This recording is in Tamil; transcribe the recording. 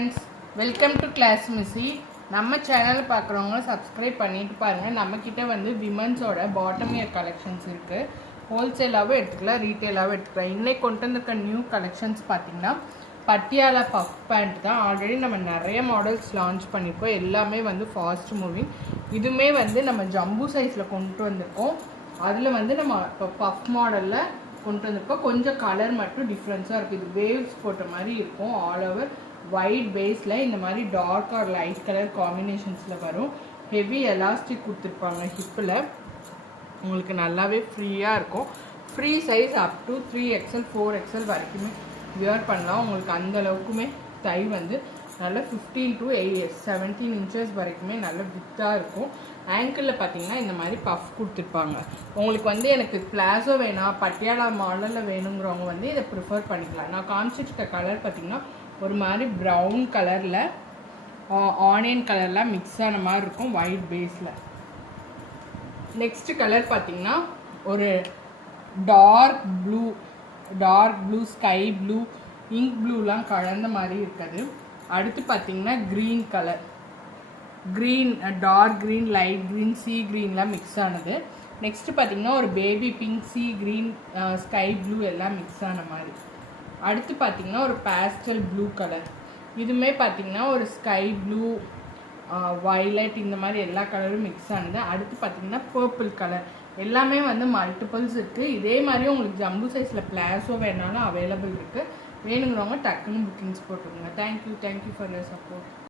Friends, welcome to Class Missy. நம்ம சேனல் பார்க்குறவங்க சப்ஸ்கிரைப் பண்ணிட்டு பாருங்கள். நம்மக்கிட்ட வந்து விமன்ஸோட பாட்டம் இயர் கலெக்ஷன்ஸ் இருக்குது. ஹோல்சேலாகவும் எடுத்துக்கலாம், ரீட்டெயிலாகவும் எடுத்துக்கலாம். இன்றைக்கி கொண்டு வந்திருக்க நியூ கலெக்ஷன்ஸ் பார்த்திங்கன்னா பட்டியாலா பஃப் பேண்ட் தான். ஆல்ரெடி நம்ம நிறைய மாடல்ஸ் லான்ச் பண்ணியிருக்கோம். எல்லாமே வந்து ஃபாஸ்ட் மூவிங். இதுவுமே வந்து நம்ம ஜம்பு சைஸில் கொண்டு வந்திருக்கோம். அதில் வந்து நம்ம இப்போ பஃப் மாடலில் கொண்டு வந்திருக்கோம். கொஞ்சம் கலர் மட்டும் டிஃப்ரென்ஸாக இருக்குது. இது வேவ்ஸ் போட்ட மாதிரி இருக்கும். ஆல் ஓவர் ஒயிட் பேஸில் இந்த மாதிரி டார்க் ஆர் லைட் கலர் காம்பினேஷன்ஸில் வரும். ஹெவி எலாஸ்டிக் கொடுத்துருப்பாங்க. ஹிப்பில் உங்களுக்கு நல்லாவே ஃப்ரீயாக இருக்கும். Free size up to 3XL 4XL வரைக்குமே வியர் பண்ணலாம். உங்களுக்கு அந்த அளவுக்குமே தை வந்து நல்ல 15 to 17 இன்ச்சஸ் வரைக்குமே நல்ல வித்தாக இருக்கும். ஆங்கிளில் பார்த்தீங்கன்னா இந்த மாதிரி பஃப் கொடுத்துருப்பாங்க. உங்களுக்கு வந்து எனக்கு பிளாசோ வேணாம், பட்டியாலா மாடலில் வேணுங்கிறவங்க வந்து இதை ப்ரிஃபர் பண்ணிக்கலாம். நான் காமிச்சிருக்க கலர் பார்த்திங்கன்னா ஒரு மாதிரி ப்ரௌன் கலரில் ஆனியன் கலர்லாம் மிக்ஸ் ஆன மாதிரி இருக்கும் ஒயிட் பேஸில். நெக்ஸ்ட் கலர் பார்த்திங்கன்னா ஒரு dark blue sky blue ink ப்ளூலாம் கலந்த மாதிரி இருக்குது. அடுத்து பார்த்திங்கன்னா green colour, green dark green light green sea க்ரீன்லாம் மிக்ஸ் ஆனது. நெக்ஸ்ட்டு பார்த்திங்கன்னா ஒரு baby pink sea green sky blue எல்லாம் மிக்ஸ் ஆன மாதிரி. அடுத்து பார்த்திங்கன்னா ஒரு பேஸ்டல் ப்ளூ கலர். இதுவுமே பார்த்திங்கன்னா ஒரு ஸ்கை ப்ளூ வைலட் இந்த மாதிரி எல்லா கலரும் மிக்ஸ் ஆனது. அடுத்து பார்த்திங்கன்னா பர்பிள் கலர். எல்லாமே வந்து மல்டிபிள்ஸ் இருக்குது. இதே மாதிரி உங்களுக்கு ஜம்பு சைஸில் பிளாஸோ வேணாலும் அவைலபிள் இருக்குது. வேணுங்கிறவங்க டக்குன்னு புக்கிங்ஸ் போட்டுருங்க. Thank you for your support.